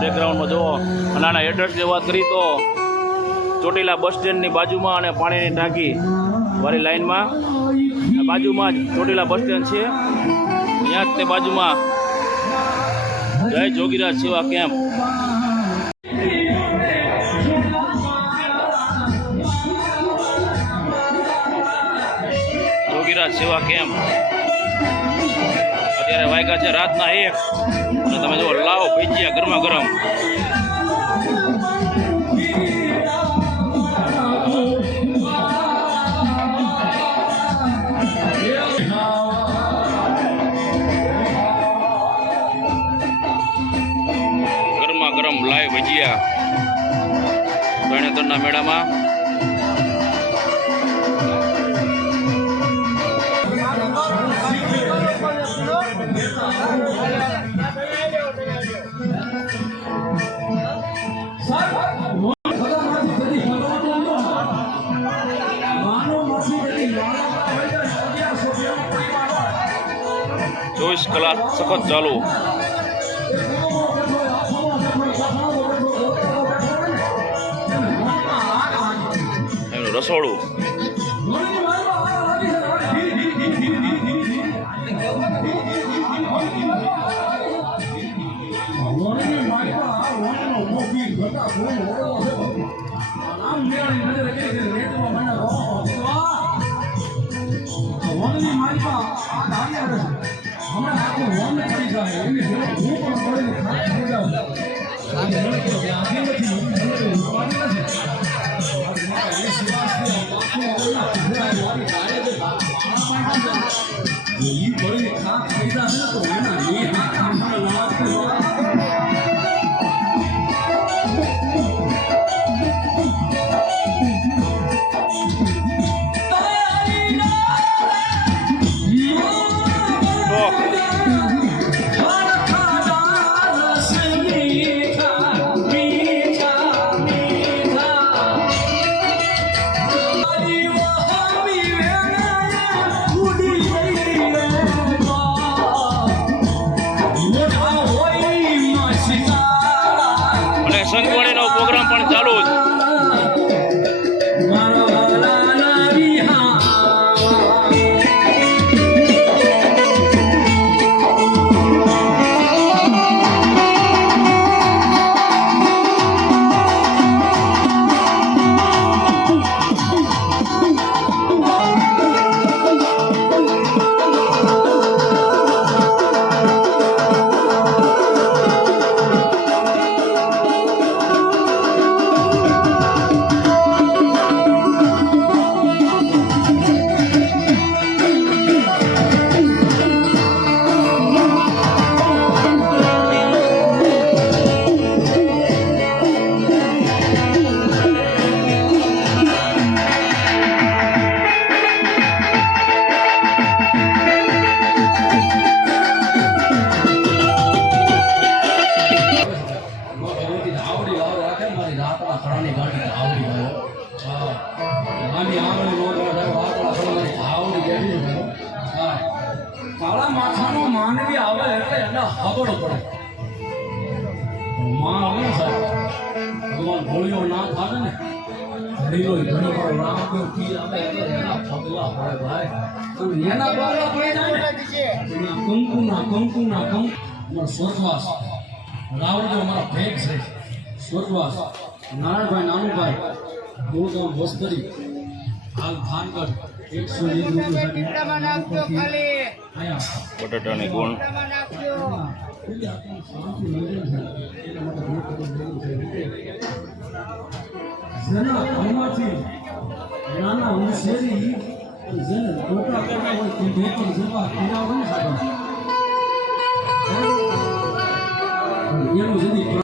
બેકગ્રાઉન્ડમાં જુઓ અને આના એડ્રેસની વાત કરી તો ચોટીલા બસ સ્ટેન્ડની બાજુમાં અને પાણીની ટાંકી વાળી લાઈનમાં બાજુમાં જ ચોટીલા બસ સ્ટેન્ડ છે. અહીંયા જ તે બાજુમાં જય જોગીરાજ સેવા કેમ્પ. જોગીરાજ સેવા કેમ્પ અત્યારે વાગ્યા છે રાતના 1 અને તમે જો લાવો ભજીયા ગરમા ગરમ. ગરમા ગરમ લાઈવ ભજીયા ગણેતરના મેળામાં. ચોવીસ કલાક સખત ચાલુ. એનું રસોડું સંગવાણીનો પ્રોગ્રામ પણ ચાલુ જ. કાળા માથાનો માનવી આવે એટલે એને ખબર પડે. માં આવે ને સાહેબ ભગવાન ભોળિયો ના થાય ને ઘડીલો ઘણી વાર રામ કી આવે એટલે એના પગલા પડે ભાઈ. તો એના પગલા પડે ને કંકુના સ્વર્ગવાસ રાવણજો અમારા ભેગ છે. સ્વર્ગવાસ નારાયણભાઈ નાનુભાઈ ગોળગામ વસ્તરી હાલ થાનગઢ 120 બટાટાની ગુણ